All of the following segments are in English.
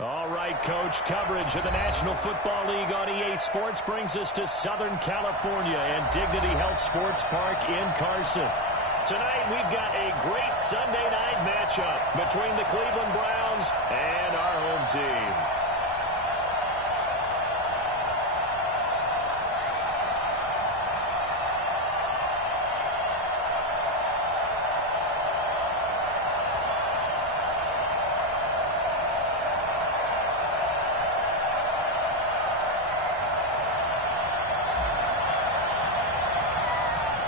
All right, Coach, coverage of the National Football League on EA Sports brings us to Southern California and Dignity Health Sports Park in Carson. Tonight, we've got a great Sunday night matchup between the Cleveland Browns and our home team.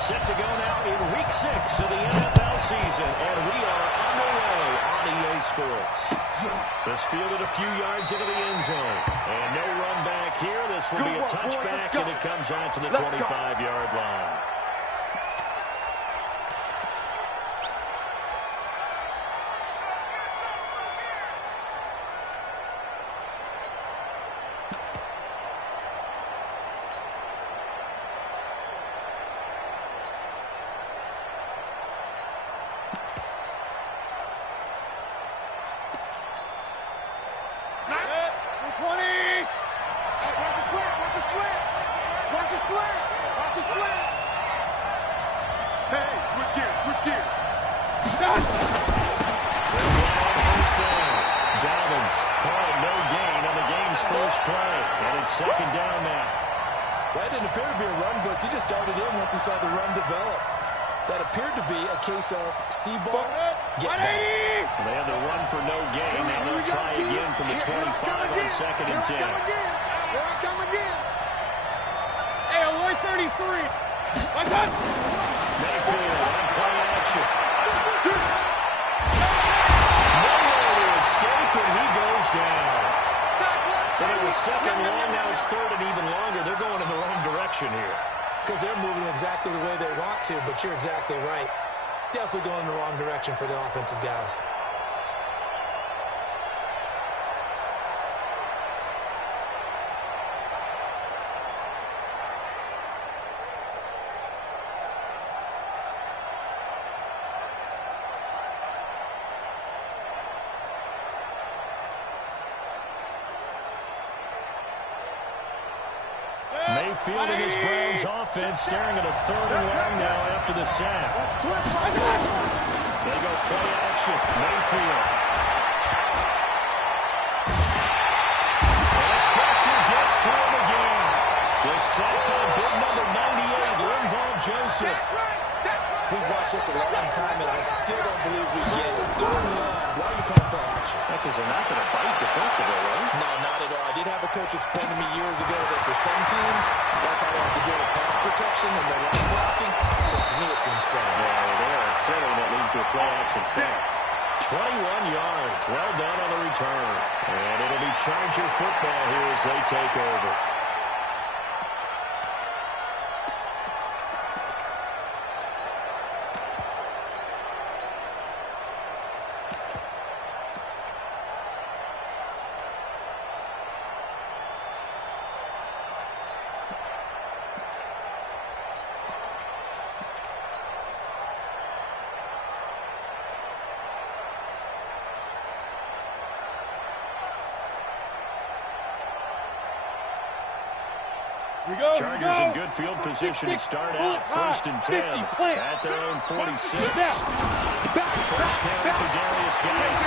Set to go now in Week 6 of the NFL season, and we are underway on EA Sports. This fielded a few yards into the end zone, and no run back here. This will be a touchback, and it comes out to the 25-yard line. Second down now. That didn't appear to be a run blitz. He just darted in once he saw the run develop. That appeared to be a case of see ball, get back. They had the run for no gain. Now they'll try again from the 25 on second and 10. Here I come again. Hey, Alloy 33. My God. Mayfield on play action. Nowhere to escape, and he goes down. But it was second long, now it's third and even longer. They're going in the wrong direction here. Because they're moving exactly the way they want to, but you're exactly right. Definitely going in the wrong direction for the offensive guys. Mayfield and his Browns offense staring at a third and long now after the sack. They go play action. Mayfield. And pressure gets to him again. The sack by big number 98, Linval Joseph. We've watched this a long time, and I still don't believe we get it. Going long. Why are you calling play action? Because they're not going to bite defensively, right? No, not at all. I did have a coach explain to me years ago that for some teams, that's how they have to do it with pass protection and the run blocking. But to me, it seems silly. Yeah, there are settling that leads to a play action sack. 21 yards. Well done on the return. And it'll be Charger football here as they take over. Chargers in good field position to start out. First and 10 at their own 46. First carry for Darius Geis.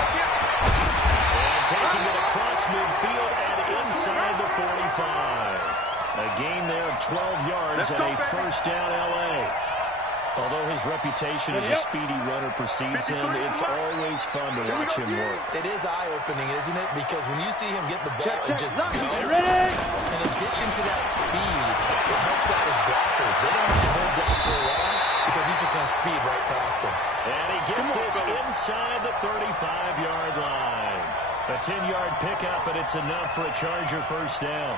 And taking it across midfield and inside the 45. A gain there of 12 yards and a first down L.A. Although his reputation as a speedy runner precedes him, it's always fun to watch him work. It is eye-opening, isn't it? Because when you see him get the ball and just go, in addition to that speed, it helps out his blockers. They don't have to hold blocks for long because he's just going to speed right past them. And he gets this inside the 35-yard line. A 10-yard pickup, but it's enough for a Charger first down.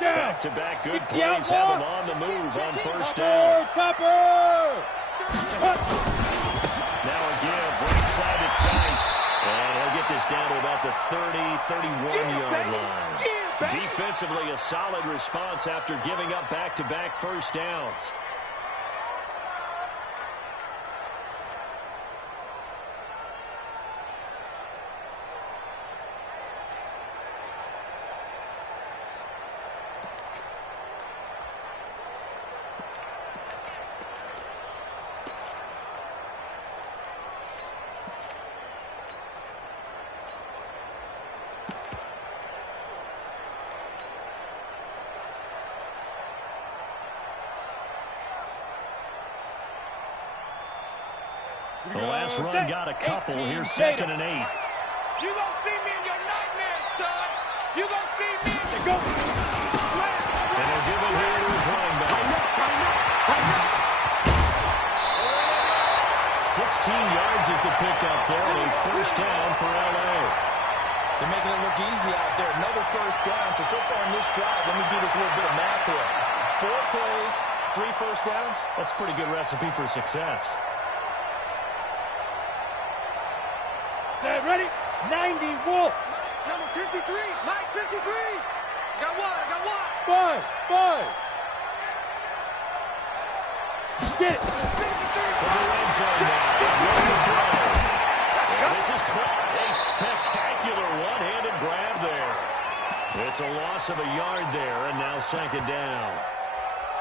Back-to-back good plays have him on the move on first down. Now a give, right side, it's Geis. And he'll get this down to about the 30-31-yard line. Defensively, a solid response after giving up back-to-back first downs. The last run got a couple. Here's 2nd and 8. You gonna see me in your nightmares, son. You gonna see me in the go. And they'll give it here to his running back. 16 yards is the pickup there, and a first down for L.A. They're making it look easy out there. Another first down. So far in this drive, let me do this little bit of math here. 4 plays, 3 first downs. That's a pretty good recipe for success. Ready? 90, Wolf. Number 53, Mike 53. Got one. 5. Get it. From the red zone now. To throw. And this is a spectacular one-handed grab there. It's a loss of a yard there, and now 2nd down.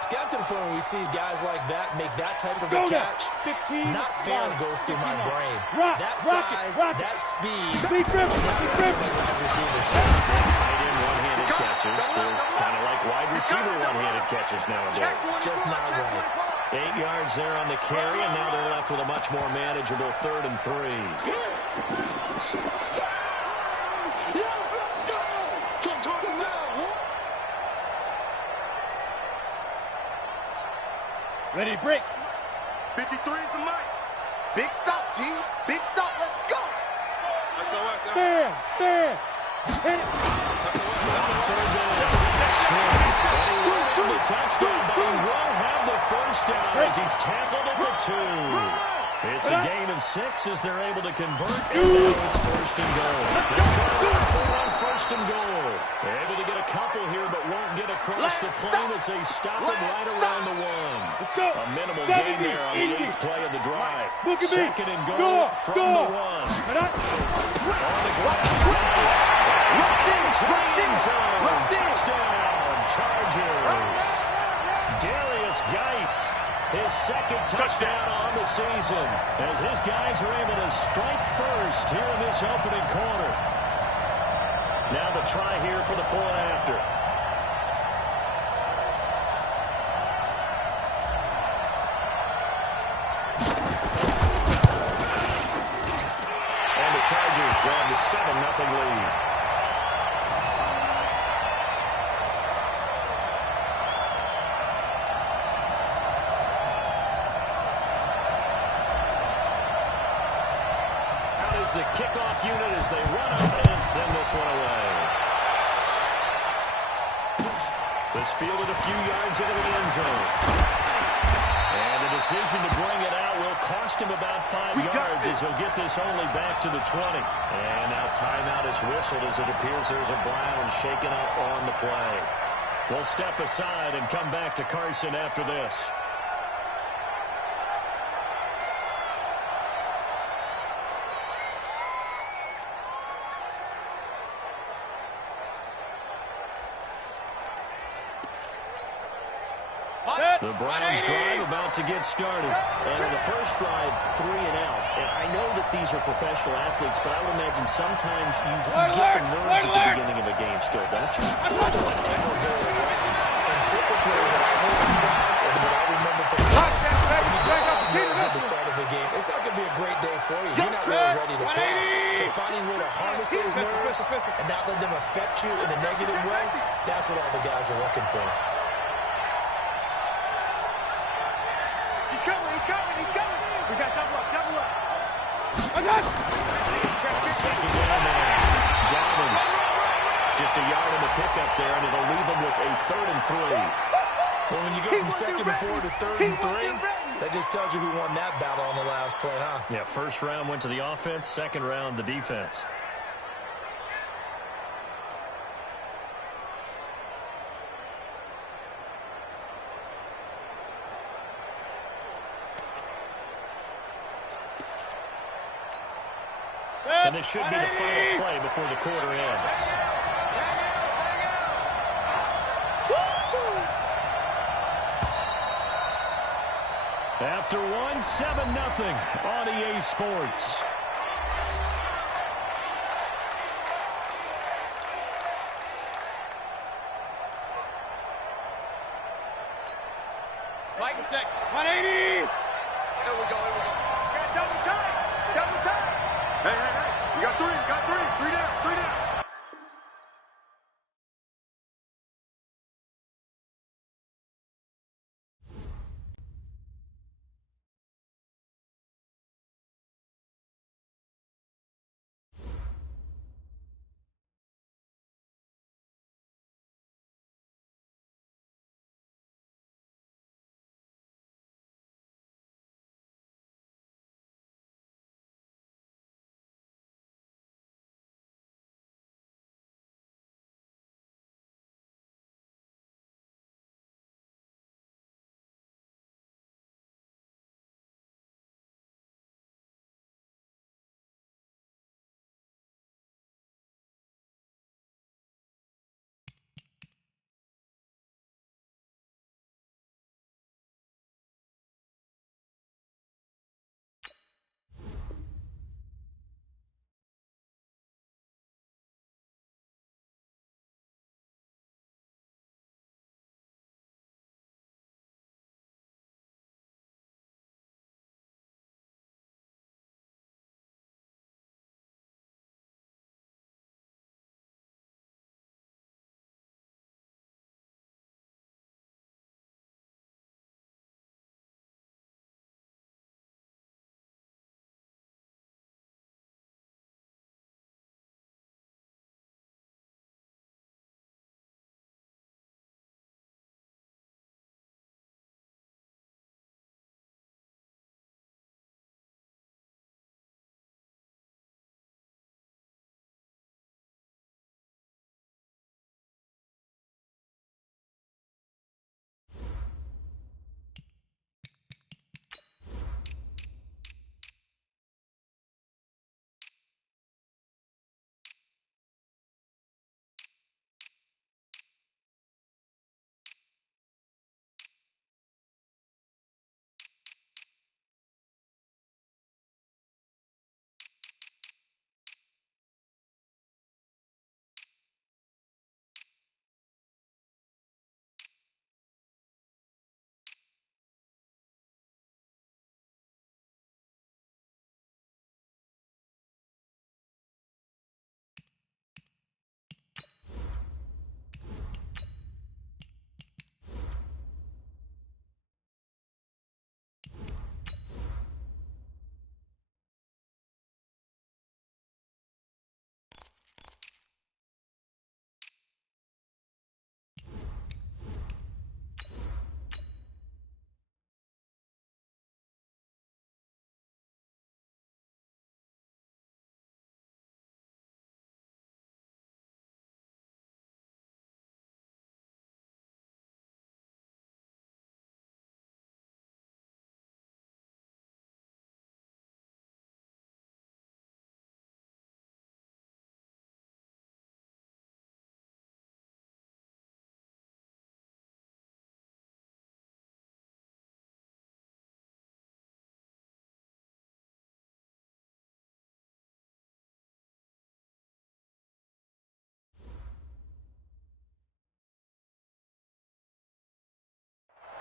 It's got to the point where we see guys like that make that type of a catch. 15, Not fair goes through my brain. That size, that speed. Speed dribble. Receivers. Tight end one-handed catches. They're kind of like wide receiver one-handed catches nowadays. Just not right. 8 yards there on the carry, and now they're left with a much more manageable 3rd and 3. Ready, break. 53 is the mic. Big stop, D. Big stop. Let's go. Stand. Hit it. The touchdown, but he won't have the first down as he's tackled at the 2. It's a gain of 6 as they're able to convert, and now it's 1st and goal. They're trying to go on 1st and goal. They're able to get a couple here, but won't get across the plane as they stop it right around the 1. A minimal gain there on the 8th play of the drive. 2nd and goal from the 1. On the ground, he's into the end zone. Touchdown, Chargers. Darius Geis, his 2nd touchdown on the season, as his guys are able to strike first here in this opening quarter. Now the try here for the point after. And the Chargers grab the 7-0 lead. The kickoff unit as they run up and send this one away. This fielded a few yards into the end zone. And the decision to bring it out will cost him about 5 yards as he'll get this only back to the 20. And now timeout is whistled as it appears there's a Brown shaken up on the play. We'll step aside and come back to Carson after this. The Browns drive about to get started. And on the first drive, 3 and out. And I know that these are professional athletes, but I would imagine sometimes you get the nerves at the beginning of a game still, don't you? And typically, what I heard from guys and what I remember from at the start of the game, it's not going to be a great day for you. You're not really ready to play. So finding a way to harness those nerves and not let them affect you in a negative way, that's what all the guys are looking for. He's coming. We got double up. On 2nd down there. Dobbins. Just a yard in the pickup there, and it'll leave him with a 3rd and 3. Well, when you go from 2nd and 4 to 3rd and 3, that just tells you who won that battle on the last play, huh? Yeah, first round went to the offense, second round the defense. And this should be the final play before the quarter ends. After one, 7-0 on EA Sports. Mike, 180. Here we go. Double time. Hey. We got three. Three down.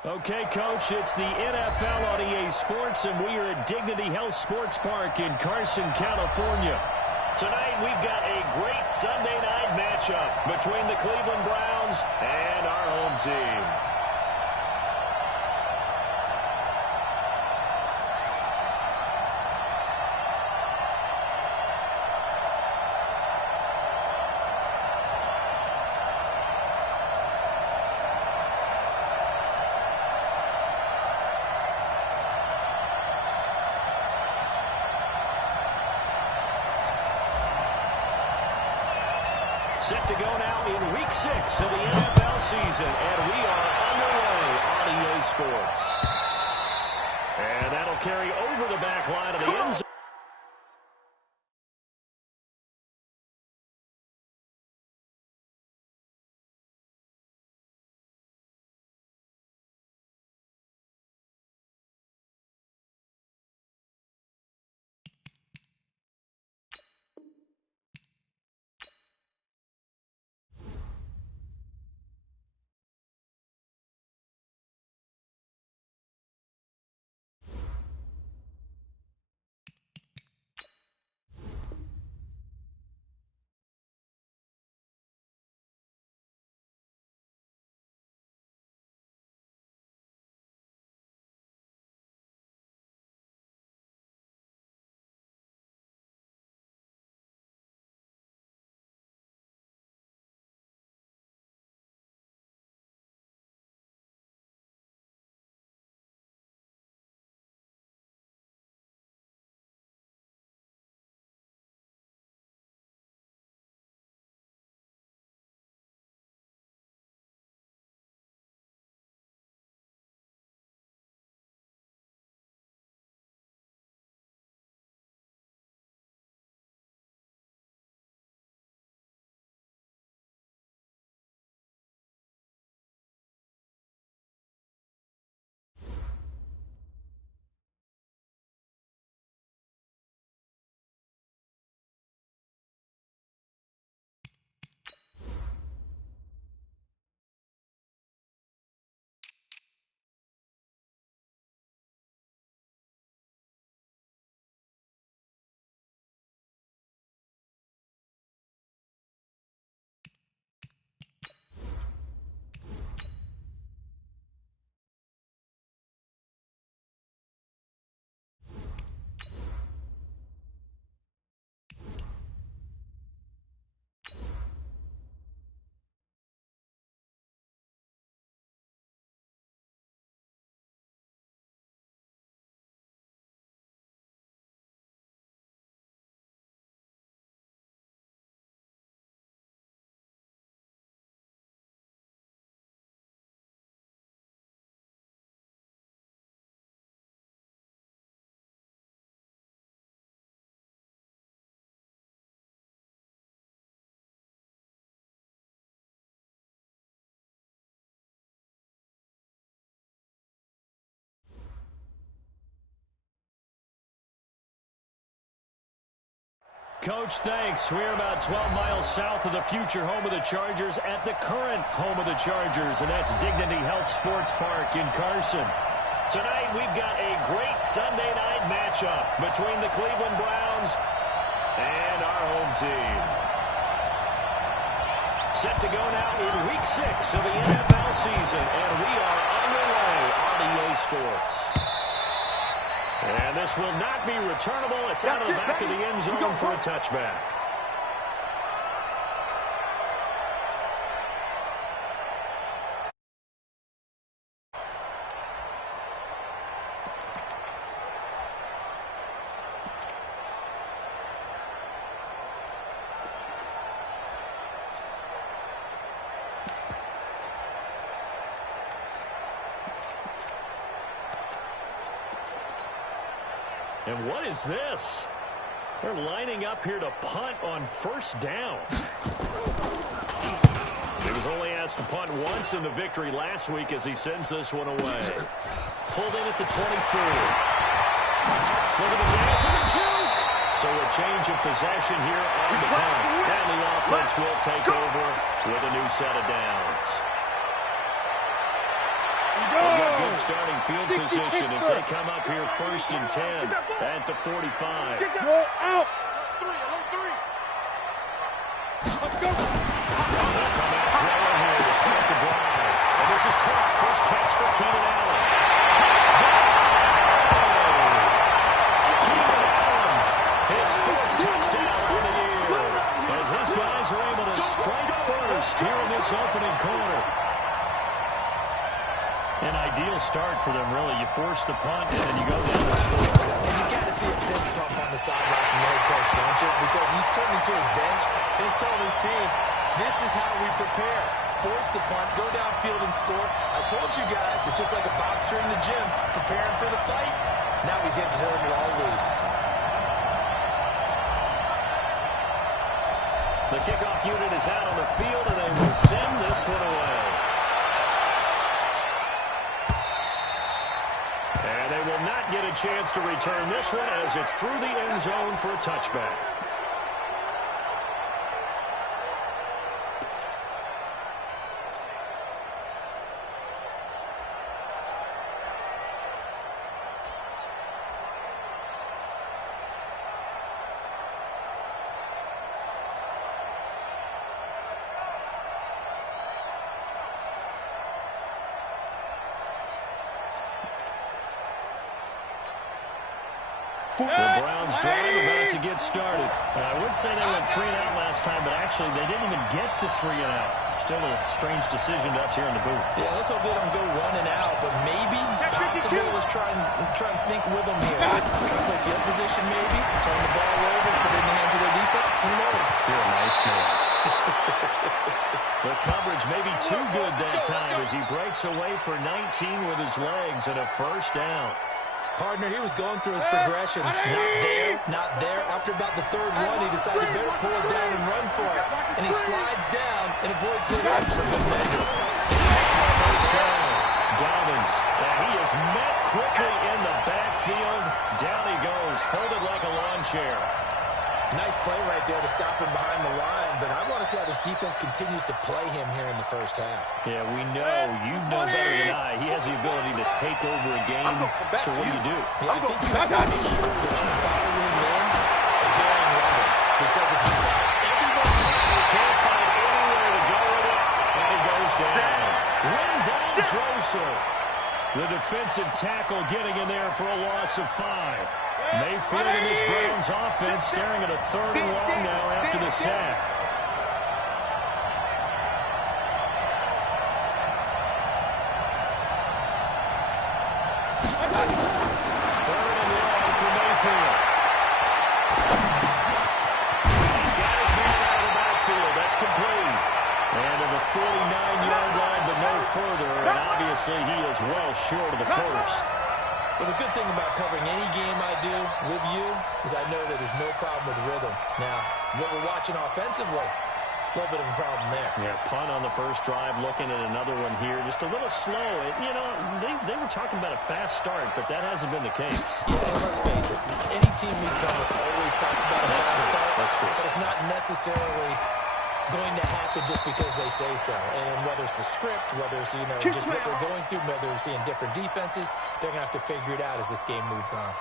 Okay, Coach, it's the NFL on EA Sports, and we are at Dignity Health Sports Park in Carson, California. Tonight, we've got a great Sunday night matchup between the Cleveland Browns and our home team. Set to go now in Week 6 of the NFL season, and we are underway on EA Sports. And that'll carry over the back line of the end zone. Coach, thanks. We're about 12 miles south of the future home of the Chargers at the current home of the Chargers, and that's Dignity Health Sports Park in Carson. Tonight, we've got a great Sunday night matchup between the Cleveland Browns and our home team. Set to go now in Week 6 of the NFL season, and we are underway on EA Sports. And this will not be returnable. It's out of the back of the end zone for a touchback. And what is this? They're lining up here to punt on first down. He was only asked to punt once in the victory last week as he sends this one away. Pulled in at the 24. Look at the dance and the juke. So a change of possession here on the punt. And the offense will take over with a new set of downs. They've got good starting field position as they come up here 1st and 10 at the 45. Go out. Let's go. They'll come out throwing here to start the drive. And this is caught. First catch for Keenan Allen. Touchdown! Keenan Allen, his 4th touchdown of the year. As his guys are able to strike first here in this opening quarter. An ideal start for them, really. You force the punt, and then you go down the score. And you got to see a fist pump on the sideline from the head coach, don't you? Because he's turning to his bench, and he's telling his team, This is how we prepare. Force the punt, go downfield and score. I told you guys, it's just like a boxer in the gym preparing for the fight. Now we get to turn it all loose. The kickoff unit is out on the field, and they will send this one away. And they will not get a chance to return this one as it's through the end zone for a touchback. The Browns drive about to get started. I would say they went 3 and out last time, but actually they didn't even get to 3 and out. Still a strange decision to us here in the booth. Yeah, let's hope they don't go 1 and out, but maybe, possibly, let's try and think with them here. Try to play field position maybe, turn the ball over, put it in the hands of their defense. Who knows? You're a nice man. The coverage may be too good that time as he breaks away for 19 with his legs and a first down. Partner, he was going through his progressions. Not there, not there. After about the third one, he decided he better pull it down and run for it. And he slides down and avoids the hit for good measure. First down. Dobbins. He is met quickly in the backfield. Down he goes, folded like a lawn chair. Nice play right there to stop him behind the line, but I want to see how this defense continues to play him here in the first half. Yeah, we know. You know better than I. He has the ability to take over a game. So what do you do? Yeah, I think you have to make sure that you bottle him in at varying levels. Because if you got everybody can't find anywhere to go with it, and it goes down. Linval Joseph, the defensive tackle, getting in there for a loss of 5. Mayfield in this Browns offense staring at a 3rd and long now after the sack. Third and long for Mayfield. He's got his man out of the backfield. That's complete. And to the 49-yard line, but no further. And obviously he is well short of the first. Well, the good thing about covering any game I do with you is I know that there's no problem with rhythm. Now, what we're watching offensively, a little bit of a problem there. Yeah, punt on the first drive, looking at another one here. Just a little slow. They were talking about a fast start, but that hasn't been the case. Yeah, and let's face it, any team we cover always talks about a fast start. That's true. But it's not necessarily going to happen just because they say so. And whether it's the script, whether it's, just what they're going through, whether they're seeing different defenses, they're going to have to figure it out as this game moves on.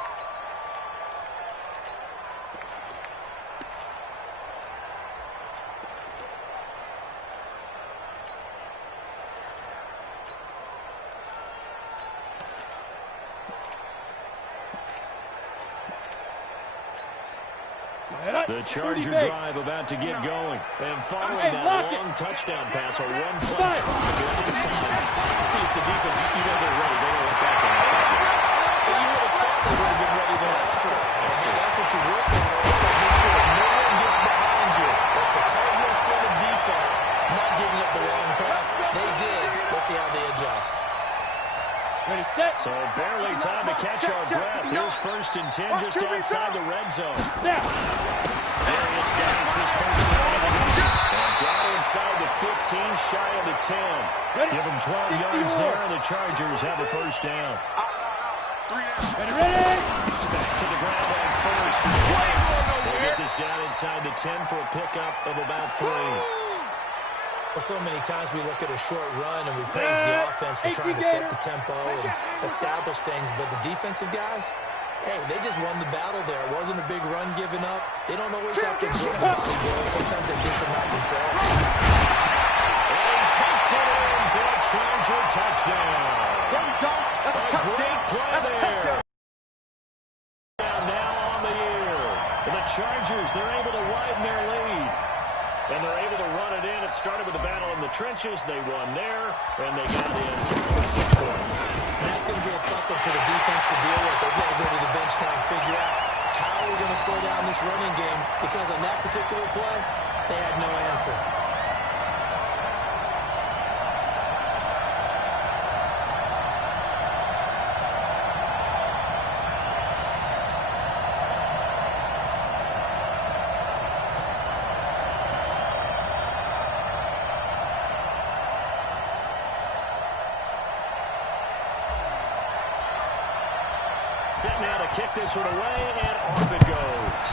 The Charger drive about to get going. And following that long touchdown pass, a one-play drive this time. See if the defense, they're ready. They don't want that to happen. But you would have thought they would have been ready the last time. That's what you're working on. To make sure that no one gets behind you. That's the Cardinals set of defense, not giving up the long pass. They did. Let's see how they adjust. Ready, set. So barely time to catch our breath. Here's 1st and 10 just outside the red zone. Now. Darius Guice, his first play of the game. And down inside the 15, shy of the 10. Give him 12 yards there, and the Chargers have a first down. Ready, ready. Back to the ground on first. Guice will get this down inside the 10 for a pickup of about 3. Well, so many times we look at a short run and we praise the offense for trying to set the tempo and establish things, but the defensive guys, hey, they just won the battle there. It wasn't a big run given up. They don't always have to absorb the body blow. Sometimes they just come out themselves. And he takes it in for a Charger touchdown. There we go. That's a great play there. Now on the year. And the Chargers, they're able to widen their lead. And they're able to run it in. It started with a battle in the trenches. They won there, and they got in for 6 points. And that's going to be a tough one for the defense to deal with. They've got to go to the bench now and figure out how we're going to slow down this running game, because on that particular play, they had no answer. Set now to kick this one away, and off it goes.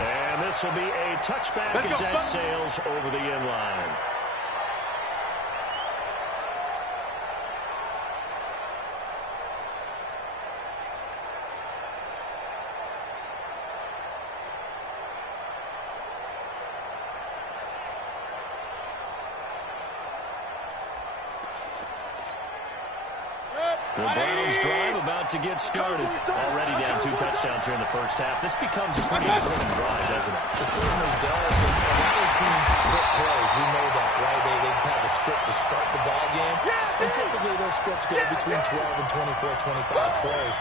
And this will be a touchback as that sails over the end line. The Browns drive about to get started. Already down 2 touchdowns here in the first half. This becomes a pretty important drive, doesn't it? It certainly does. And a lot of teams script plays. We know that, right? They have a script to start the ball game. And typically those scripts go between 12 and 24, 25 plays.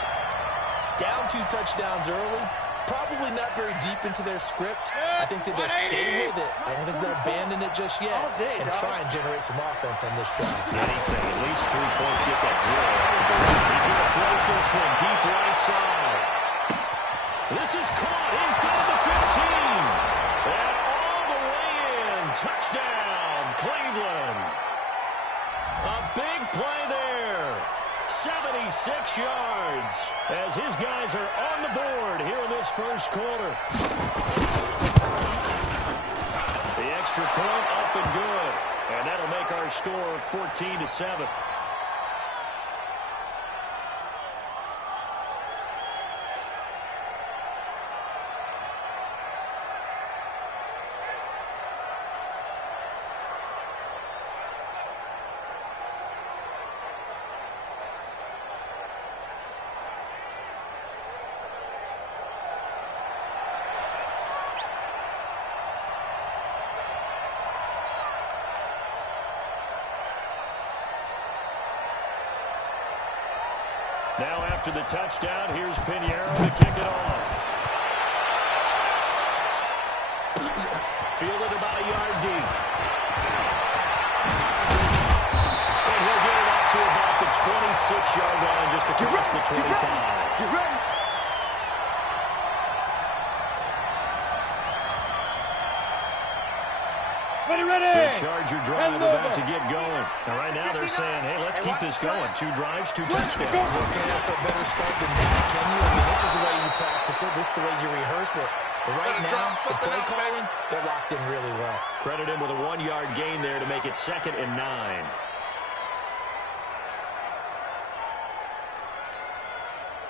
Down 2 touchdowns early. Probably not very deep into their script. I think that they'll stay with it. I don't think they'll abandon it just yet and try and generate some offense on this drive. Anything, at least 3 points, get that 0. He's going to float this one deep right side. This is caught inside the 15. And all the way in. Touchdown, Cleveland. A big play there. 76 yards as his guys are on the board here in this first quarter. The extra point up and good. And that'll make our score 14-7. Now after the touchdown, here's Pinheiro to kick it off. Fielded about a yard deep. And he'll get it up to about the 26-yard line just across the 25. Get ready. The Charger drive about to get going. And right now they're saying, hey, let's keep this going. 2 drives, 2 touchdowns. You can't ask for a better start than that, can you? I mean, this is the way you practice it. This is the way you rehearse it. But right now, the play calling, they're locked in really well. Credit him with a 1-yard gain there to make it 2nd and 9.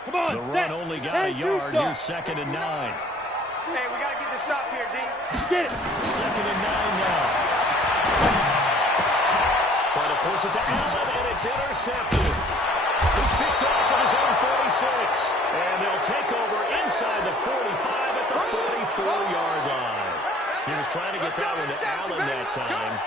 Come on, the run only got a yard. Here's 2nd and 9. Hey, we got to get this stop here, D. Get it. 2nd and 9 now. Trying to force it to Allen, and it's intercepted. He's picked off at his own 46. And they'll take over inside the 45 at the 44-yard line. He was trying to get that one to Allen that time.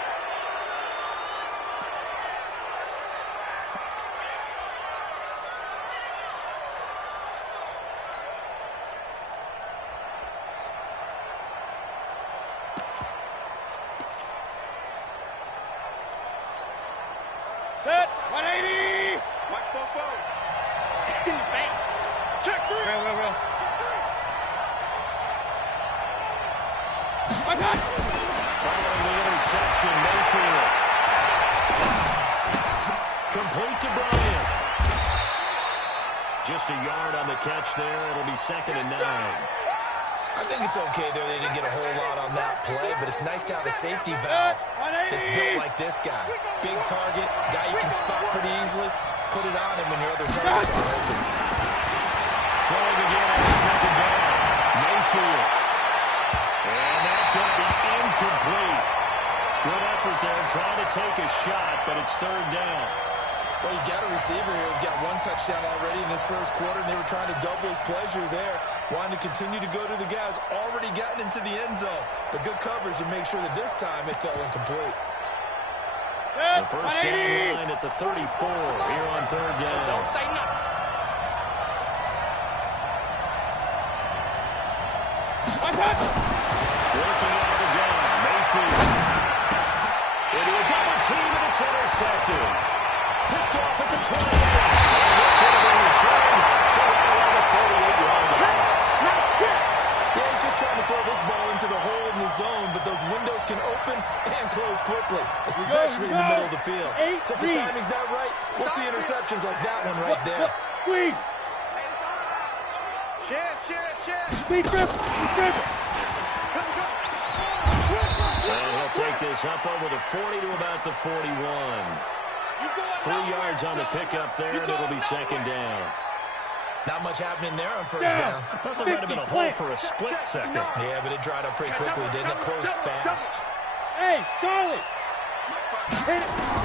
Set, 180. Watch Fofo. Thanks. Check 3. Real. My God. Following the interception, Mayfield. Complete to Bryant. Just a yard on the catch there. It'll be 2nd and 9. I think it's okay there. They didn't get a whole lot on that play, but it's nice to have a safety valve that's built like this guy. Big target, guy you can spot pretty easily. Put it on him when your other targets are open. Throwing again on 2nd down. Mayfield. And that's going to be incomplete. Good effort there, trying to take a shot, but it's 3rd down. Well, you got a receiver here who's got 1 touchdown already in this first quarter, and they were trying to double his pleasure there. Wanting to continue to go to the guys already gotten into the end zone. But good coverage to make sure that this time it fell incomplete. The first down line at the 34 here on 3rd down. Don't say nothing. Working out again, Mayfield. Into a double team, and it's intercepted. Picked off at the 28. And this will be returned to right around the 48-yard line. Yeah, he's just trying to throw this ball into the hole in the zone, but those windows can open and close quickly, especially in the middle of the field. So if the timing's not right, we'll see interceptions like that one right there. Squeeze. Squeeze, grip. And he'll take this up over the 40 to about the 41. 3 yards on the pickup there, and it'll be second down. Not much happening there on first down. I thought there might have been a hole for a split second. Yeah, but it dried up pretty quickly, didn't it? Closed fast. Hey, Charlie.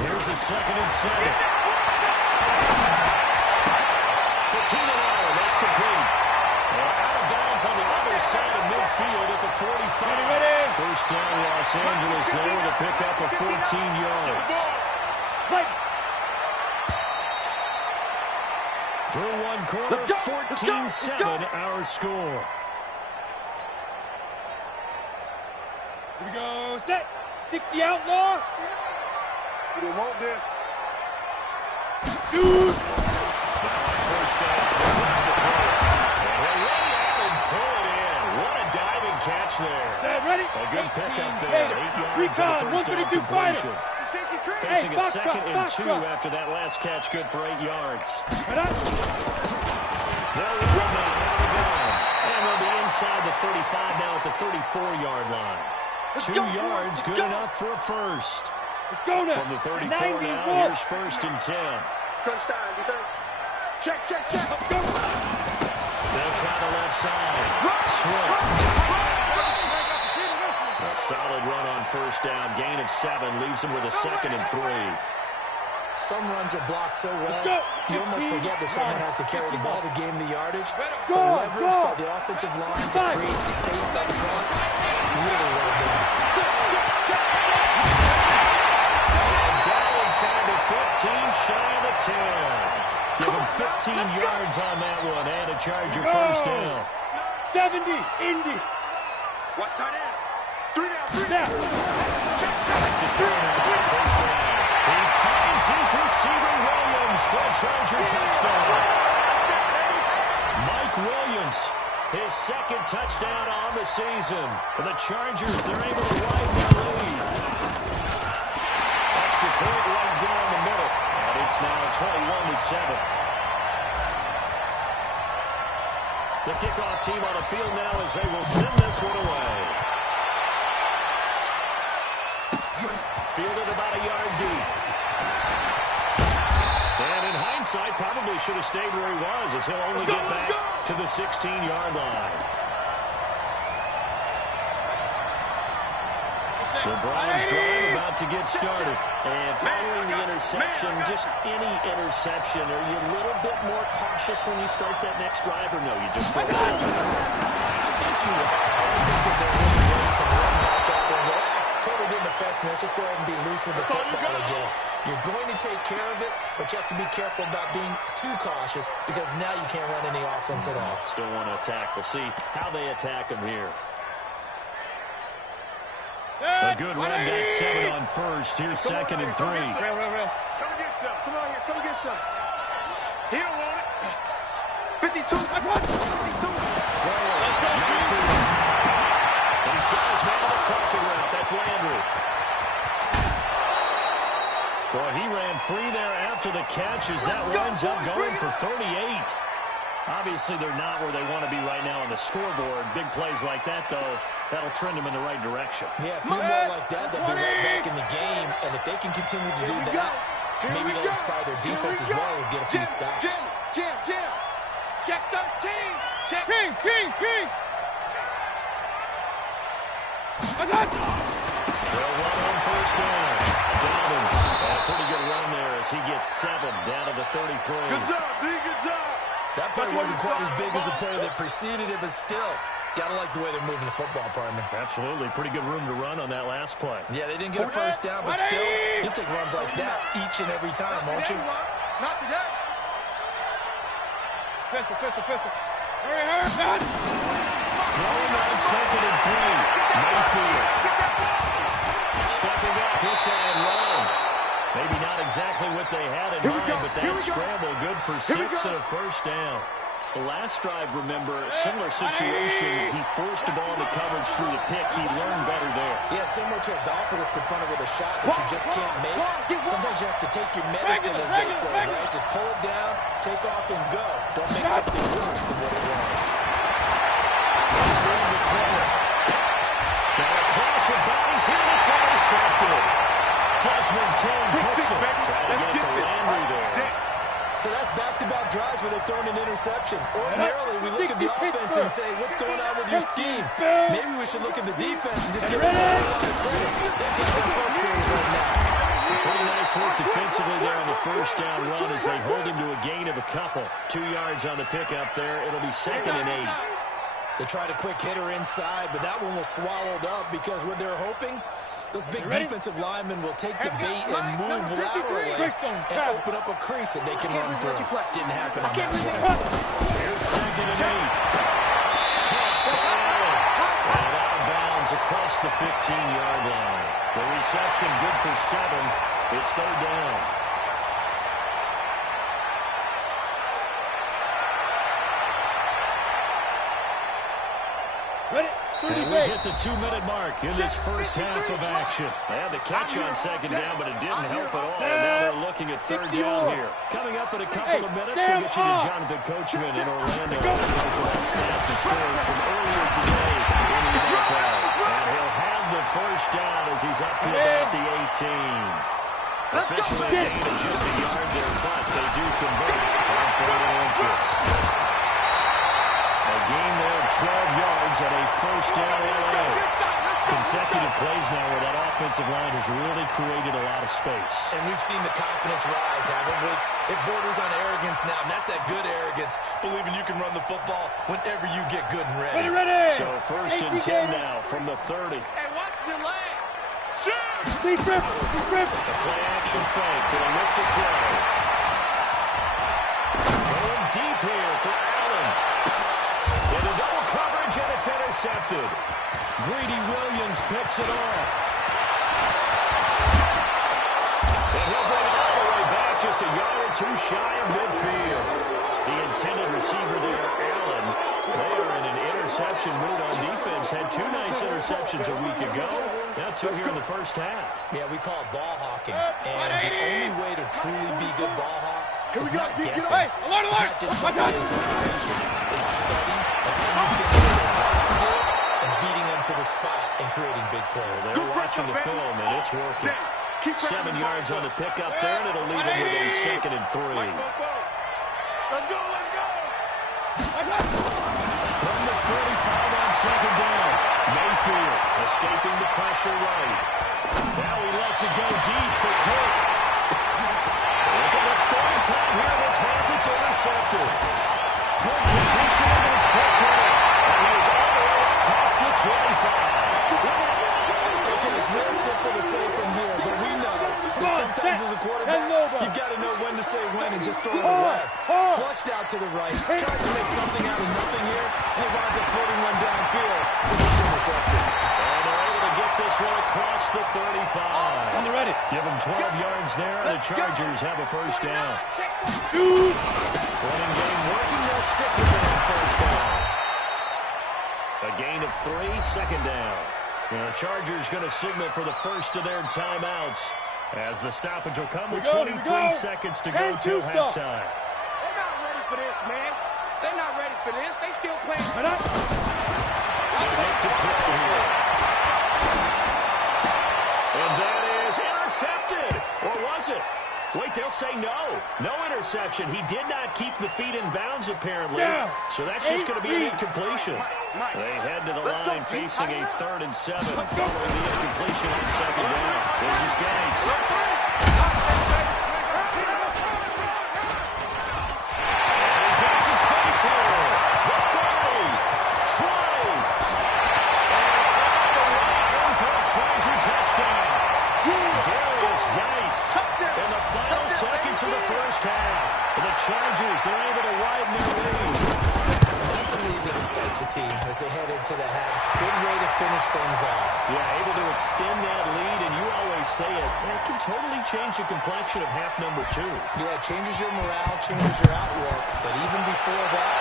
Here's a 2nd and 7. For Keenan, that's complete. Out of bounds on the other side of midfield at the 45. First down, Los Angeles there with a pickup of 14 yards. Through one quarter, 14-7 our score. Here we go. Set. 60 outlaw. You don't want this. Shoot. First down. And pull it in. What a diving catch there. Set. Ready. A good pickup there. 8 yards on the first down completion. Facing a 2nd and 2 after that last catch, good for 8 yards. They'll run now. And they'll be inside the 35 now at the 34-yard line. 2 yards, good enough for a first. Let's go now. From the 34 now, here's 1st and 10. Crunch time, defense. Check. Let's go. They'll try the left side. Swift. A solid run on first down. Gain of 7 leaves him with a 2nd and 3. Some runs are blocked so well, you almost forget that someone has to carry the ball to gain the yardage. The leverage by the offensive line to create space up front, really well done. And down inside the 15, shy of the 10. Give him 15 yards on that one, and a Charger first down. 70, Indy. Watch tight end. 3 down. Now. First down. He finds his receiver, Williams, for a Charger touchdown. Mike Williams, his 2nd touchdown on the season. For the Chargers, they're able to widen their lead. Extra point right down the middle. And it's now 21-7. The kickoff team on the field now as they will send this one away. Fielded about a yard deep. And in hindsight, probably should have stayed where he was, as he'll only get back to the 16-yard line. The Browns drive about to get started. And following the interception, just any interception, are you a little bit more cautious when you start that next drive, or no, you just throw it out? I think you are. I don't think that they're really ready to run back out there and go, totally didn't affect me. Let's just go ahead and be loose with the football again. You're going to take care of it, but you have to be careful about being too cautious because now you can't run any offense at all. Still want to attack. We'll see how they attack him here. A good run, got 7 on first. Here's 2nd and 3. Come get some. Come on here. Come get some. He don't want it. 52. That's one. 52. And he's got his man on the crossing route. That's Landry. Boy, he ran free there after the catch as that winds up going for 38. Obviously, they're not where they want to be right now on the scoreboard. Big plays like that, though, that'll trend them in the right direction. Yeah, 2 more like that, they'll be right back in the game. And if they can continue to do that, maybe they'll inspire their defense as well and get a few stops. Jam. Check 13. Check. King. I got it. They'll run on first down. Dobbins, a pretty good run there as he gets 7 down to the 33. Good job, D. Good job. That play wasn't quite as big as the play that preceded it, but still, gotta like the way they're moving the football, partner. Absolutely. Pretty good room to run on that last play. Yeah, they didn't get a first down, but still, you'll take runs like that each and every time, won't you? Not today. Pistol. Hurry. Throwing on 2nd and 3. Mayfield. Stepping up, he'll try and run. Maybe not exactly what they had in mind, but that scramble good for 6 and a first down. The last drive, remember, similar situation. He forced the ball into coverage through the pick. He learned better there. Yeah, similar to a golfer that's confronted with a shot that you just can't make. Sometimes you have to take your medicine, as they say, right? Just pull it down, take off, and go. Don't make something worse than what it was. Now a clash of bodies here, and it's intercepted. Desmond King puts it. Trying to get to Landry there. So that's back-to-back drives where they've thrown an interception. Ordinarily, we look at the offense and say, what's going on with your scheme? Maybe we should look at the defense and just give them a whole lot of credit. They've got them frustrated right now. Pretty nice work defensively there on the first down run as they hold him to a gain of a couple. 2 yards on the pickup there. It'll be 2nd and 8. They tried a quick hitter inside, but that one was swallowed up because what they're hoping, those big defensive linemen will take the bait and move laterally and open up a crease that they can run through. Didn't happen on that play. Here's 2nd and 8. And out of bounds across the 15-yard line. The reception good for 7. It's 3rd down. And we hit the 2-minute mark in this first half of action. They had the catch on 2nd down, but it didn't help at all. And now they're looking at 3rd down here. Coming up in a couple of minutes, we'll get you to Jonathan Coachman in Orlando. That stats and scores from earlier today in the NFL. And he'll have the first down as he's up to about the 18. Officially a gain of just a yard there, but they do convert on 4 inches. A gain there of 12 yards and a first down LA. Consecutive plays now where that offensive line has really created a lot of space. And we've seen the confidence rise, haven't we? It borders on arrogance now, and that's that good arrogance, believing you can run the football whenever you get good and ready. So 1st and 10 now from the 30. Hey, watch the leg. Shoot! A play-action fake. Gonna look to throw. Going deep here for Allen. Into double coverage, and it's intercepted. Greedy Williams picks it off. And he'll bring it all the way back, just a yard or 2 shy of midfield. The intended receiver there, Allen. They are in an interception mood on defense. Had 2 nice interceptions a week ago. Now 2 here in the first half. Yeah, we call it ball hawking. And the only way to truly be good ball hawks is not guessing. It's not just simple anticipation. It's study and understanding what they want to do and beating them to the spot and creating big plays. They're watching the film, and it's working. 7 yards on the pickup there, and it'll leave them with a 2nd and 3. Let's go, let's go. From the 35 on 2nd down. Mayfield escaping the pressure right. Now he lets it go deep for Cook. Look at the 3rd time here this half, it's intercepted. Good position, and it's picked up. And he is all the way up past the 25. Okay, it's real simple to say from here, but we know that sometimes as a quarterback, you've got to know when to say when and just throw it away. Flushed out to the right, tries to make something out of nothing here, and he winds up floating one downfield, and it's intercepted. And they're able to get this one across the 35. On the ready. Give them 12 yards there, and the Chargers have a first down. Running game working, they'll stick with it on first down. A gain of 3, 2nd down. And the Chargers going to signal for the first of their timeouts as the stoppage will come with 23 seconds to go till halftime. They're not ready for this, man. They're not ready for this. They still playing. They look to throw here. And that is intercepted. Or was it? Wait, they'll say no. No interception. He did not keep the feet in bounds, apparently. So that's just going to be an incompletion. They head to the line facing a 3rd and 7 following the incompletion on 2nd down. This is Gase. And he's got some space here. The 30. Trey. And the line for a Charger touchdown. Darius Gase in the final seconds of the first half. And the Chargers, they're able to widen their lead. That's a lead that excites a team as they head into the half. Good way to finish things off. Yeah, able to extend that lead, and you always say it can totally change the complexion of half number 2. Yeah, it changes your morale, changes your outlook. But even before that,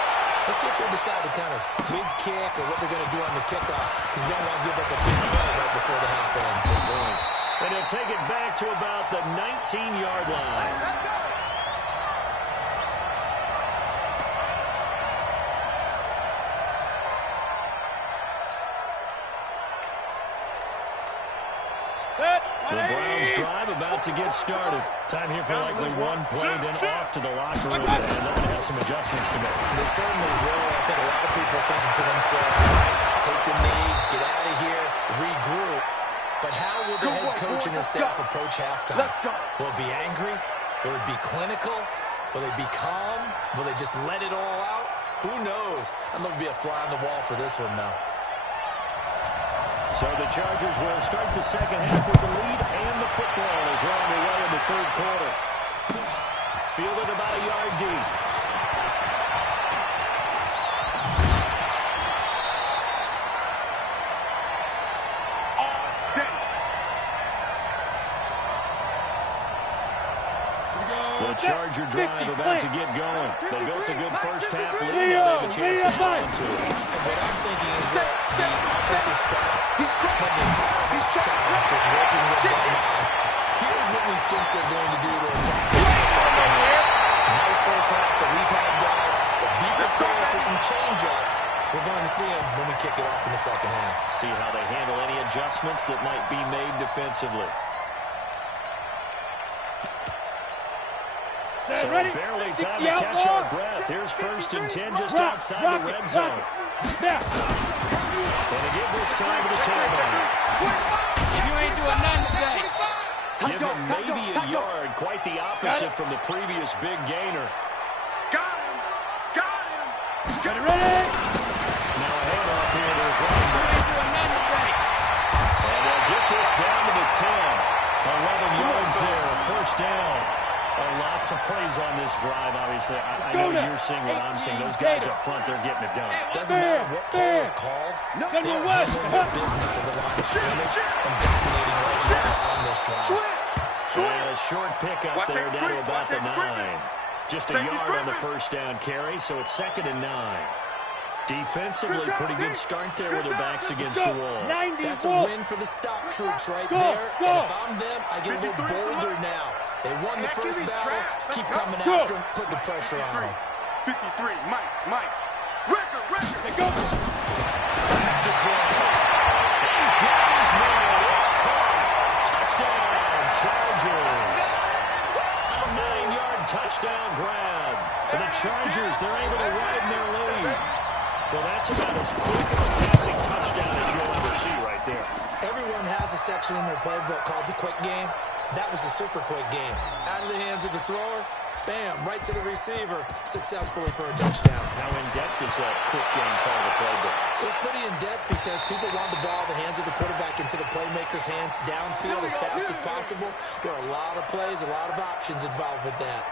Let's see if they decide to kind of squib kick or what they're going to do on the kickoff, because you don't want to give up a big play right before the half ends. And he'll take it back to about the 19-yard line. Let's go. The Browns drive about to get started. Time here for likely one play, then off to the locker room, and they're going to have some adjustments to make. They certainly will. I think a lot of people are thinking to themselves, all right, take the knee, get out of here, regroup. But how will the head coach and his staff approach halftime? Will it be angry? Will it be clinical? Will they be calm? Will they just let it all out? Who knows? I'd love to be a fly on the wall for this one, though. So the Chargers will start the second half with the lead and the football as we're on the way in the third quarter. Fielded about a yard deep. The Charger drive about to get going. They built a good first half lead. Now they have a chance to hold on to it. What I'm thinking is that the offensive staff spent the entire halftime just working with their mind. Here's what we think they're going to do to attack us in the second half. Nice first half that we've had, guys. But be prepared for some change-ups. We're going to see them when we kick it off in the second half. See how they handle any adjustments that might be made defensively. So barely time to catch our breath. Here's 1st and 10 just outside the red zone. And again this time to the tailback. You ain't doing nothing today. Give him maybe a yard. Quite the opposite from the previous big gainer. Got him. Got him. Get it ready. Now a handoff here to his running You back. ain't doing nothing today. And they'll get this down to the 10. 11 yards there, first down. A lot of plays on this drive, obviously. I know you're seeing what I'm seeing. Those guys up front, they're getting it done. Doesn't matter what play is called. They're handling their business of the line of scrimmage and dominating right now on this drive. And a short pickup there down to about the 9. Just a yard on the first down carry, so it's 2nd and 9. Defensively, pretty good start there with their backs against the wall. That's a win for the stop troops right there. And if I'm them, I get a little bolder now. They won the first battle. Keep coming after them, put the pressure on them. 53, Mike. Record. Back to throw. He's got his man. It's caught. Touchdown, Chargers. A 9-yard touchdown grab. And the Chargers, they're able to widen their lead. So that's about as quick of a passing touchdown as you'll ever see right there. Everyone has a section in their playbook called the quick game. That was a super quick game. Out of the hands of the thrower, bam, right to the receiver, successfully for a touchdown. How in-depth is that quick game part of the playbook? It's pretty in-depth because people want the ball in the hands of the quarterback into the playmaker's hands downfield as fast as possible. There are a lot of plays, a lot of options involved with that.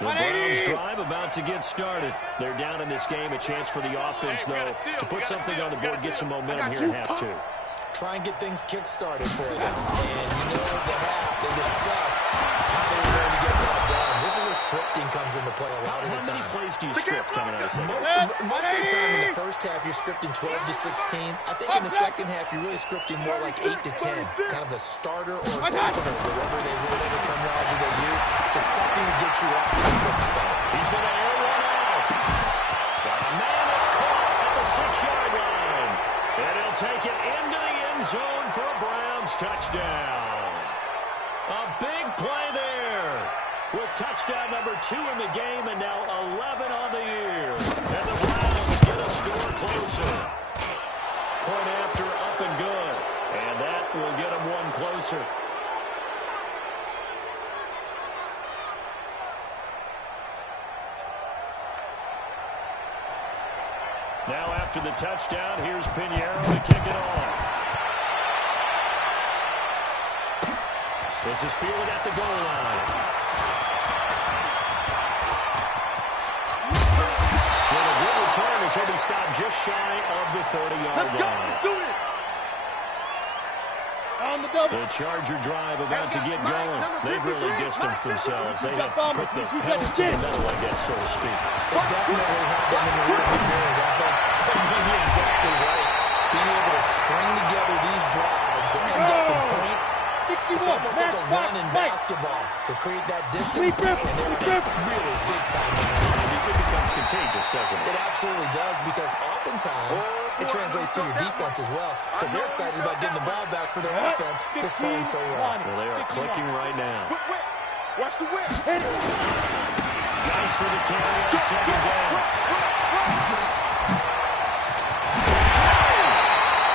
The Browns drive about to get started. They're down in this game. A chance for the offense, though, to put something on the board, get some momentum here in half 2. Try and get things kick-started for them. And you know at the half, they discussed how they were going to get that done. This is where scripting comes into play a lot of the time. How many plays do you script coming out of second? Most of the time in the first half, you're scripting 12 to 16. I think in the second half, you're really scripting more like 8 to 10. Kind of a starter or a governor, whatever terminology they use. Just something to get you off to a quick start. He's going to air one out. Got a man that's caught at the 6-yard line. And he'll take it into the end zone for a Browns touchdown. A big play there. With touchdown number 2 in the game and now 11 on the year. And the Browns get a score closer. Point after up and good. And that will get them one closer. Now after the touchdown, here's Pinheiro to kick it off. This is fielded at the goal line. With a good return as he'll be stopped just shy of the 30-yard line. The Charger drive about to get going. They've really distanced themselves. They have put the pedal to the metal, I guess, so to speak. So definitely have them in the rearview mirror, Wampa. You're exactly right. Being able to string together these drives that end up in points, it's almost like a run in basketball to create that distance, and they're really big time. It becomes contagious, doesn't it? It absolutely does, because oftentimes it translates to your defense as well, because they're excited about getting the ball back for their offense that's playing so well. Well, they are clicking right now. Watch the whip. Guys for the carry on second down.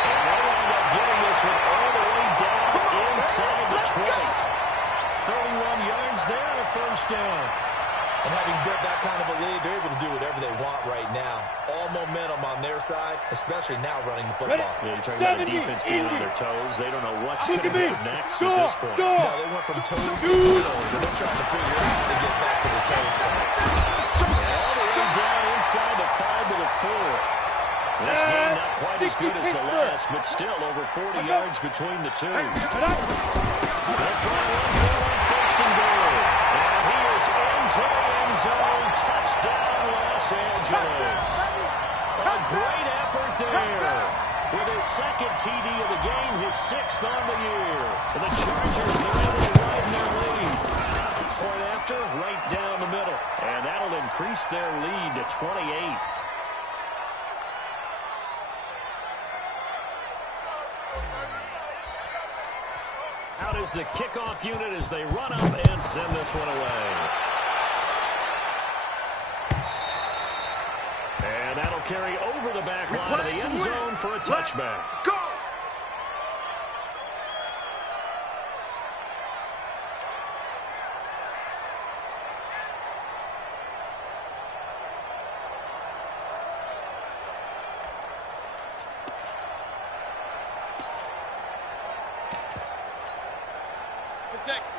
And they wind up getting this one all the way down inside the 20. 31 yards there, a first down. And having built that kind of a lead, they're able to do whatever they want right now. All momentum on their side, especially now running the football. Yeah, you're talking about a defense being on their toes. They don't know what's going to happen next at this point. No, they went from toes to heels, and they're trying to figure out how to get back to the toes point. All the way down inside the 5 to the 4. This game not quite as good as the last, but still over 40 yards between the two. They'll try one more on first and goal. And he is into the end zone. Touchdown, Los Angeles. A great effort there. With his second TD of the game, his 6th on the year. And the Chargers are able to widen their lead. Point after, right down the middle. And that'll increase their lead to 28. Out is the kickoff unit as they run up and send this one away. And that'll carry over the back line of the end zone for a touchback. Go!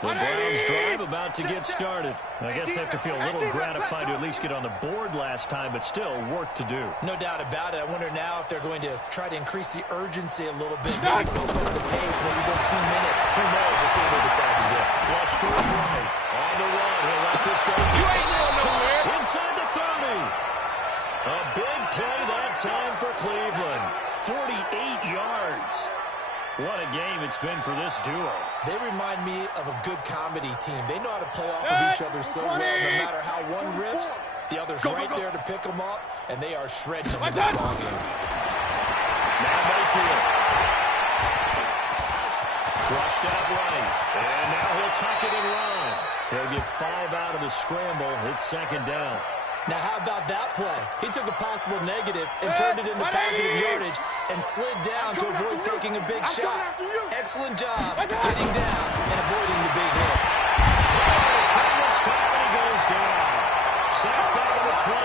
The Browns drive about to get started. I guess they have to feel a little gratified to at least get on the board last time, but still work to do. No doubt about it. I wonder now if they're going to try to increase the urgency a little bit. Maybe bump up the pace, maybe go 2 minutes. Who knows? Let's see what they decide to do. Flush towards right. On the run. He'll let this go. Inside the 30. A big play that time for Cleveland. 48 yards. What a game it's been for this duo. They remind me of a good comedy team. They know how to play off of each other so well. No matter how one riffs, the other's right there to pick them up, and they are shredding them in this ball game. Now Mayfield. Flushed out right. And now he'll tuck it and run. He'll get 5 out of the scramble. It's second down. Now, how about that play? He took a possible negative and turned it into positive yardage and slid down to avoid taking a big shot. Excellent job getting down and avoiding the big hit. This time he goes down. Sacked back to the 29.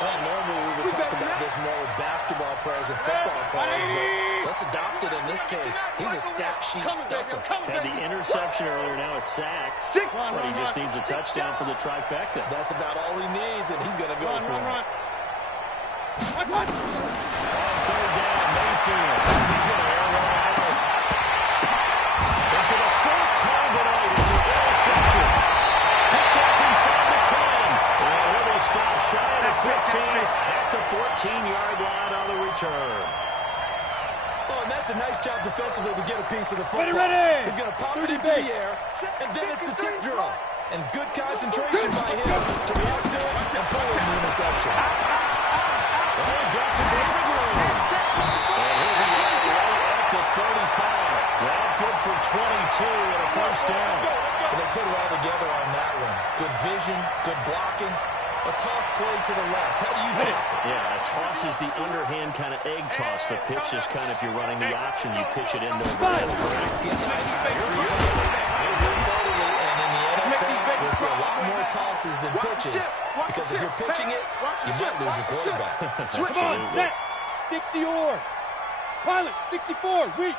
Well, normally we would talk about this more with basketball players and football players, but let's adopt it in this case. He's a stat sheet stuffer. Had the interception earlier, now a sack. But he just needs a touchdown for the trifecta. That's about all he needs, and he's going to go for it. On third down, Mayfield. He's going to air one out. And for the fourth time tonight, it's an interception. Picked up inside the 10. And a little stop shy of the 15 at the 14-yard line on the return. Oh, and that's a nice job defensively to get a piece of the football. He's going to pop it into the air, and then it's the tip drill. And good concentration by him to react to it and pull in the interception. Well, he's got some breathing room. And he'll be right at the 35. Well, good for 22 and a first down. And they put it all together on that one. Good vision, good blocking. A toss play to the left. How do you toss it? Yeah, a toss is the underhand kind of egg toss. The pitch is kind of, if you're running the option, you pitch it into over the middle, correct? I agree totally. And in the NFL, we'll see a lot more tosses than pitches. Because if you're pitching it, you might lose your quarterback. Come on, set. 60 or. Pilot, 64, weak.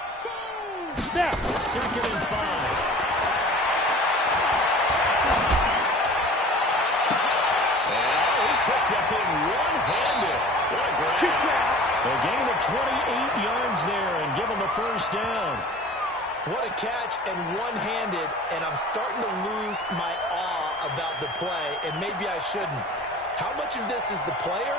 Snap. Second and 5. Took that thing one-handed. What a grab. A gain of 28 yards there and give them a first down. What a catch and one-handed, and I'm starting to lose my awe about the play, and maybe I shouldn't. How much of this is the player?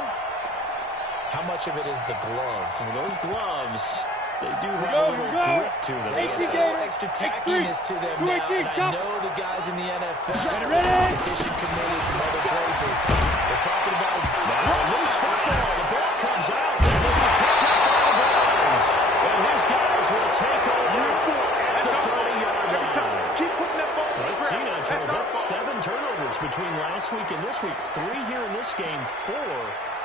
How much of it is the glove? Well, those gloves, they do have a little grip to them. They have a little extra tackiness to them now, and I know the guys in the NFL, competition committees, and other places, they're talking about loose football. The ball comes out, and this is picked up by the Browns. And his guys will take over at the 30-yard line. Keep putting that ball in the Let's see now, ground. Charles. That's 7 turnovers between last week and this week. 3 here in this game, 4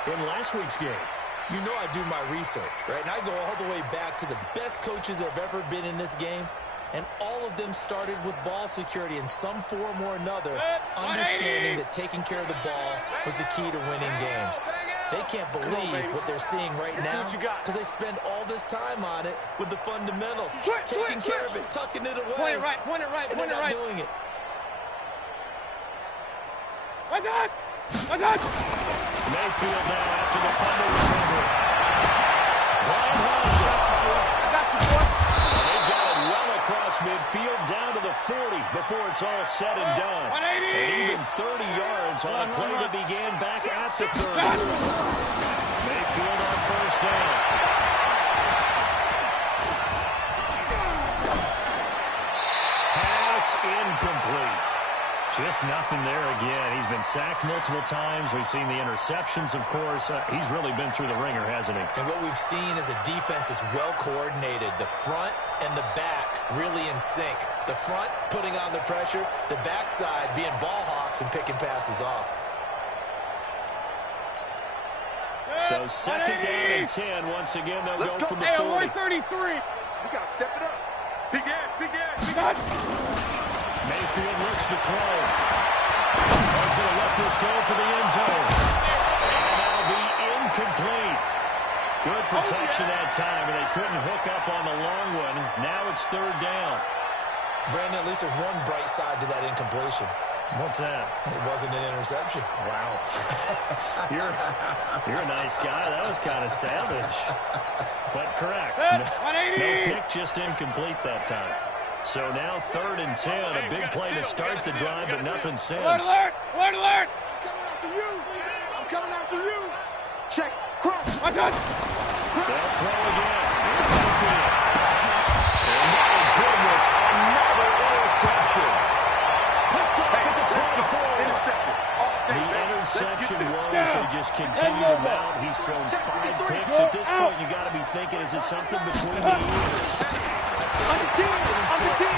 in last week's game. You know I do my research, right? And I go all the way back to the best coaches that have ever been in this game, and all of them started with ball security in some form or another, understanding that taking care of the ball was the key to winning games. They can't believe what they're seeing right now because they spend all this time on it with the fundamentals, taking care of it, tucking it away. Point it right, point it right, and point it they're not right. doing it. What's that? What's that? Mayfield now after the fumble recovery. Brian Hauser. I got you, boy. They've got it well across midfield down to the 40 before it's all said and done. 180. And even 30 yards on a play that began back at the 30. Mayfield on first down. Pass incomplete. Just nothing there again. He's been sacked multiple times. We've seen the interceptions, of course. He's really been through the ringer, hasn't he? And what we've seen is a defense that's well coordinated. The front and the back really in sync. The front putting on the pressure, the backside being ball hawks and picking passes off. So second down and 10. Once again, they'll go from the 40. 33. We got to step it up. Big edge, big edge. We got Mayfield looks to throw. He's going to let this go for the end zone. And that'll be incomplete. Good protection that time, and they couldn't hook up on the long one. Now it's third down. Brandon, at least there's one bright side to that incompletion. What's that? It wasn't an interception. Wow. You're a nice guy. That was kind of savage. But correct. No pick, just incomplete that time. So now third and 10. A big play to start the drive, but nothing since. Alert, alert, alert, alert. I'm coming after you. I'm coming after you. Check. Cross. What's that? They'll throw again. Here's Mayfield. And my goodness, another interception. Picked up at the 24. Interception. The interception woes, they just continue to mount. He's thrown 5 picks. At this point, you got to be thinking, is it something between the ears? On the team. On the team.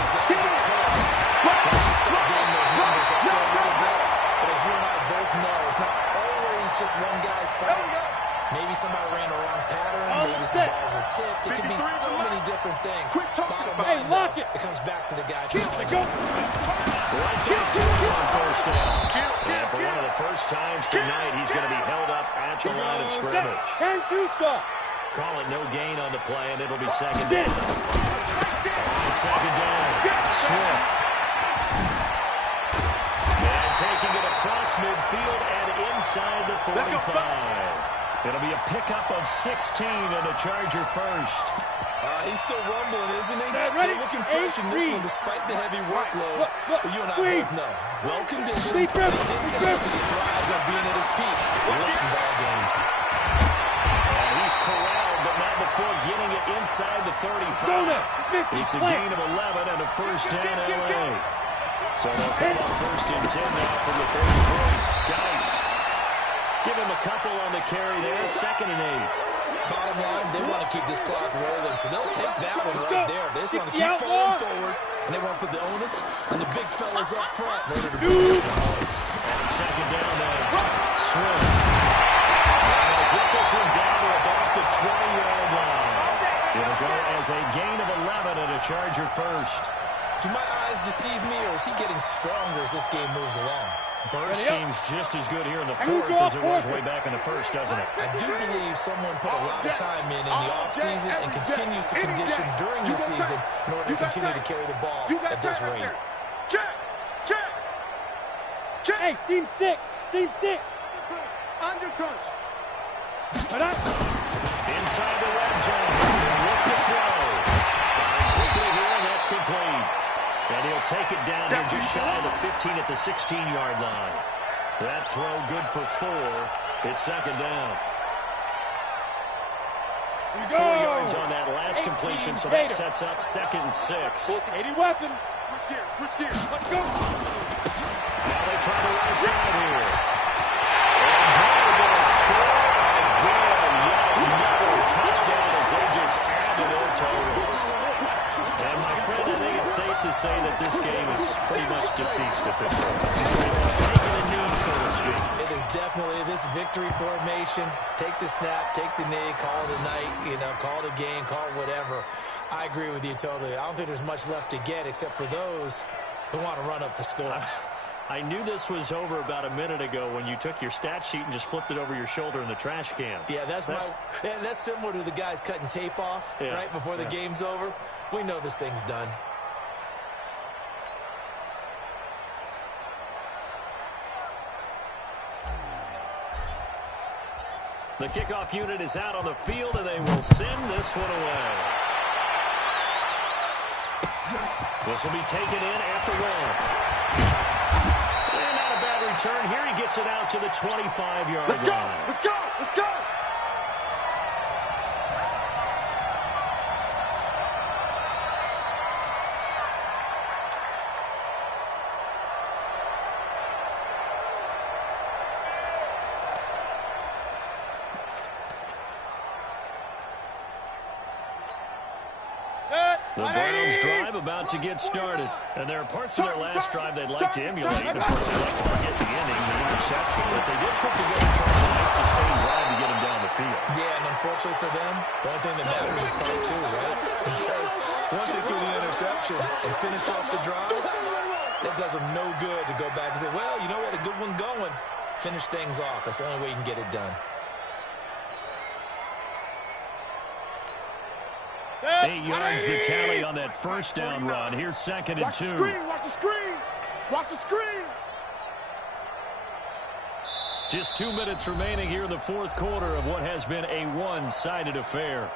Once you start getting those numbers up there a little bit, but as you and I both know, it's not always just one guy's fault. Maybe somebody ran the wrong pattern, maybe some balls were tipped. It could be so many different things. Bottom line, lock though, it. it comes back to the guy. Go. Right back to him on first down. And for one of the first times tonight, he's going to be held up at the line of scrimmage. Turn Tusa. Call it no gain on the play, and it'll be second down. On second down, Swift. And taking it across midfield and inside the 45. It'll be a pickup of 16 and a Charger first. He's still rumbling, isn't he? Still Still looking fresh in this one, despite the heavy workload. But you and I both know, well-conditioned, he did tell us he thrives on being at his peak late in ball games. And he's corralled, but not before getting it inside the 35. It's a gain of 11 and a first down LA. So they'll pick up first and 10 now from the 33. Guys, give him a couple on the carry there, second and 8. Bottom line, they want to keep this clock rolling, so they'll take that one right there. They just want to keep falling forward, and they want to put the onus on the big fellas up front in order to bring this one home. And second down now, Swift. They'll get this one down to about the 20-yard line. It'll go as a gain of 11 and a Charger first. Do my eyes deceive me, or is he getting stronger as this game moves along? Burst seems just as good here in the fourth as it was way back in the first, doesn't it? I do believe someone put a lot of time in the offseason and continues to condition during the season in order to continue to carry the ball at this rate. Check. Check. Check. Hey, seam 6. Seam 6. Under crunch. Inside 15 at the 16-yard line. That throw good for 4. It's second down. 4 yards on that last completion, so that sets up 2nd and 6. 80 weapon. Switch gears, switch gears. Let's go. Now they try the right side here. And they're going to score again. Yet another touchdown as they just add to their totals. And my friend, I think it's safe to say that this game is pretty much deceased at this point. Taking a knee, so to speak. It is definitely this victory formation. Take the snap, take the knee, call it a night, call it a game, call it whatever. I agree with you totally. I don't think there's much left to get except for those who want to run up the score. I knew this was over about a minute ago when you took your stat sheet and just flipped it over your shoulder in the trash can. Yeah, that's similar to the guys cutting tape off right before the game's over. We know this thing's done. The kickoff unit is out on the field, and they will send this one away. This will be taken in after 1. And not a bad return. Here he gets it out to the 25-yard line. Let's go, let's go. The Browns drive about to get started. And there are parts of their last drive they'd like to emulate. And of course, they'd like to forget the ending, the interception. But they did put together a nice sustained drive to get him down the field. Yeah, and unfortunately for them, the only thing that matters is part 2, right? Because once they threw the interception and finish off the drive, that does them no good to go back and say, well, we had a good one going. Finish things off. That's the only way you can get it done. 8 yards the tally on that first down run. Here's 2nd and 2. Watch the screen, watch the screen. Watch the screen. Just 2 minutes remaining here in the 4th quarter of what has been a one-sided affair.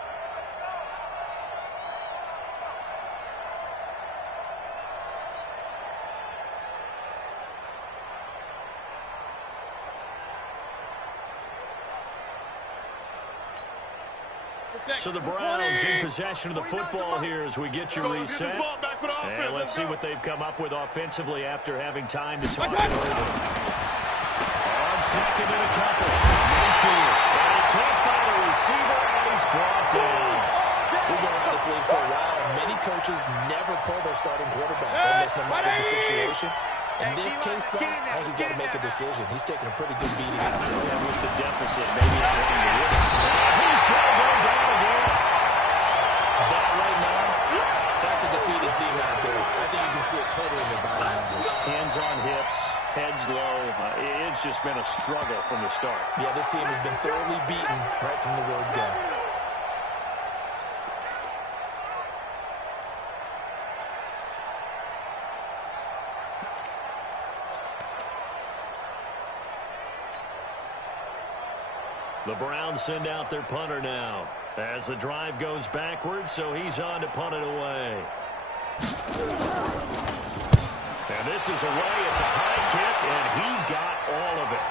So the Browns in possession of the football here as we get your reset. And let's see what they've come up with offensively after having time to talk it over. On 2nd and a couple. Mayfield. And he can't find a receiver, and he's brought down. We've been around this league for a while, and many coaches never pull their starting quarterback, almost no matter the situation. In this case, though, I think he's got to make a decision. He's taking a pretty good beating out there. And with the deficit, maybe not wanting to risk. He's going to go down again. That right now, that's a defeated team out there. I think you can see it totally in their body language. Hands on hips, heads low. It's just been a struggle from the start. Yeah, this team has been thoroughly beaten right from the word go. The Browns send out their punter now as the drive goes backwards, so he's on to punt it away. And this is away. It's a high kick, and he got all of it.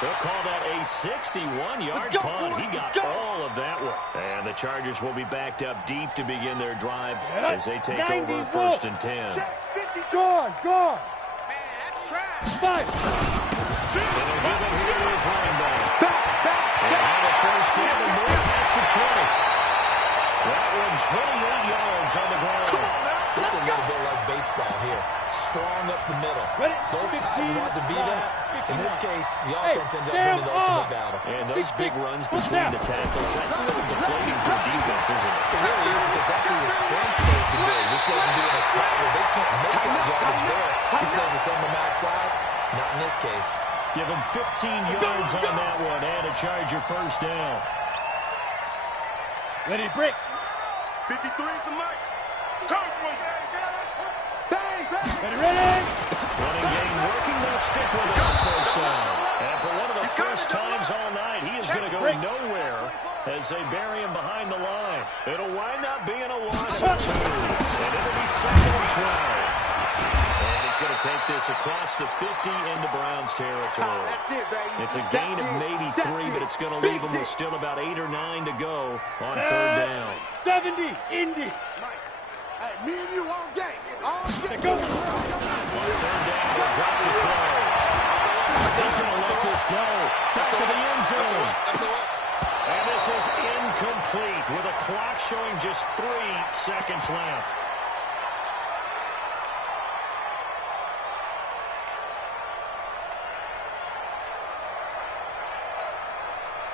They'll call that a 61-yard punt. He got all of that one. And the Chargers will be backed up deep to begin their drive as they take over 1st and 10. Gone. Five. And they'll give it here to his running back. And have a first down and more past the 20. That one 28 yards on the ground. This is a little bit like baseball here. Strong up the middle. Both sides want to be that. In this case, the offense ends up winning the ultimate battle. And those big runs between the tackles, that's a little deflating for defense, isn't it? It really is, because that's where your strength's supposed to be. You're supposed to be in a spot where they can't make that yardage there. You're supposed to send them outside. Not in this case. Give him 15 yards on that one and a Charger first down. Ready, break. 53 at the mic. Coach, Ready. Running game working, they'll stick with it on first down. And for one of the first times all night. He is going to go nowhere as they bury him behind the line. It'll wind up being a loss of 2. And it'll be 2nd and 12. And he's going to take this across the 50 into Browns territory. It's a gain of maybe 3, but it's going to leave him with still about 8 or 9 to go on 3rd down. 70, Indy. Hey, me and you all day. All day. Go. On 3rd down, he'll drop the throw. He's going to let this go. Back to the end zone. And this is incomplete with a clock showing just 3 seconds left.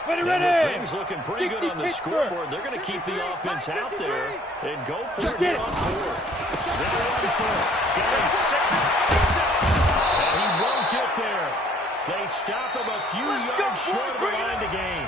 Ready. Things looking pretty good on the scoreboard. They're going to keep the offense out there and go for it on 4th. They're on 4th. Getting sick. And he won't get there. They stop him a few yards short of the line to gain.